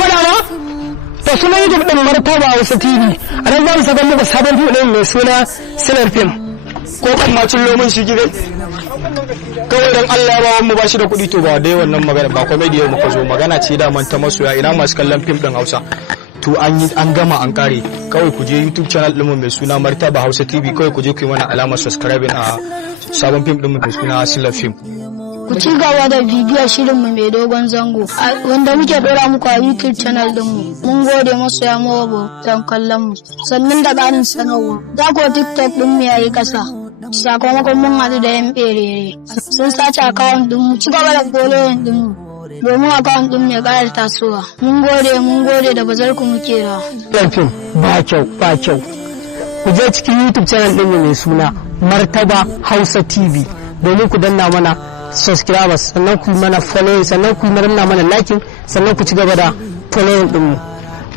faɗa ma to suna YouTube din Martaba Hausa TV a nan za mu saka muku sabon fim din mai suna Silar Film ko kan ma cin lomin shi gigai kawai dan Allah ya ba mu bashi da kuɗi to ba dai wannan magana ba comedy yau muka zo magana ce da man ta masoya ina masu kallon fim din Hausa to an gama an kare kawai ku je YouTube channel din mu mai suna Martaba Hausa TV kawai ku je ku yi mana alamar subscribing a sabon fim din mu mai suna Silar Film. Ku ci gaba da bibiyar shirinmu mai dogon zango wanda muke dora muku a YouTube channel dinmu. Mun gode masu ya mawa don kallon mu. Sannan da ƙarin sanarwa. Za ku TikTok ɗinmu ya yi ƙasa. Sakamakon mun haɗu da yan ɓerere. Sun sace akawun ɗinmu. Ci gaba da following ɗinmu. Domin akawun ɗinmu ya ƙara tasowa. Mun gode da bazar ku muke da. Fim ba kyau. Ku je cikin YouTube channel ɗinmu mai suna Martaba Hausa TV domin ku danna mana subscribers sannan ku mana following sannan ku mana liking sannan ku ci gaba da following din mu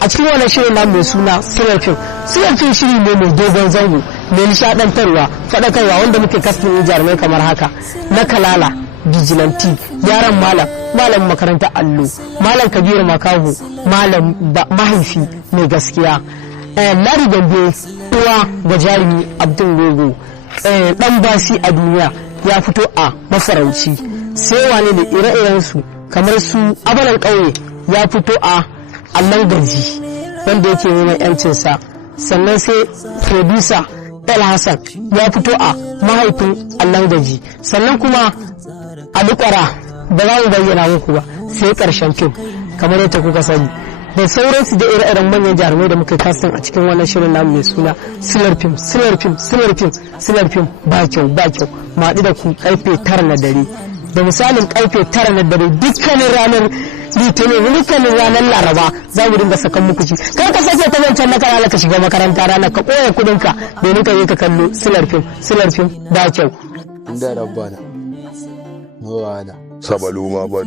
a cikin wannan shirin namu mai suna Silar Film shiri ne mai dogon zango mai nishadantarwa fadakarwa wanda muke kastin jarumai kamar haka na Kalala Vigilante yaran malam makarantar allo malam Kabiru Makaho malam mahaifi mai gaskiya Lari Gambe uwa ga jarumi Abdul Gogo dan basi a duniya ya fito a mafarauci sai wane da ire-irensu kamar su abalan ƙauye ya fito a allon gaji wanda yake neman yancinsa sannan sai producer El Hassan ya fito a mahaifin allon gaji sannan kuma a dukwara ba za mu bayyana muku ba sai ƙarshen fim kamar yadda kuka sani da sauransu da ire-iren manyan jarumai da muka kastin a cikin wannan shirin namu mai suna Silar Film ba kyau maɗi da ku karfe 9 na dare da misalin karfe 9 na dare dukkanin ranar litinin dukkanin ranar laraba za mu dinga sakan muku ci kar ka sake ta wancan na kana ka shiga makaranta ranar ka koya kudinka domin ka je ka kallo Silar Film ba kyau inda rabbana sabaluma ba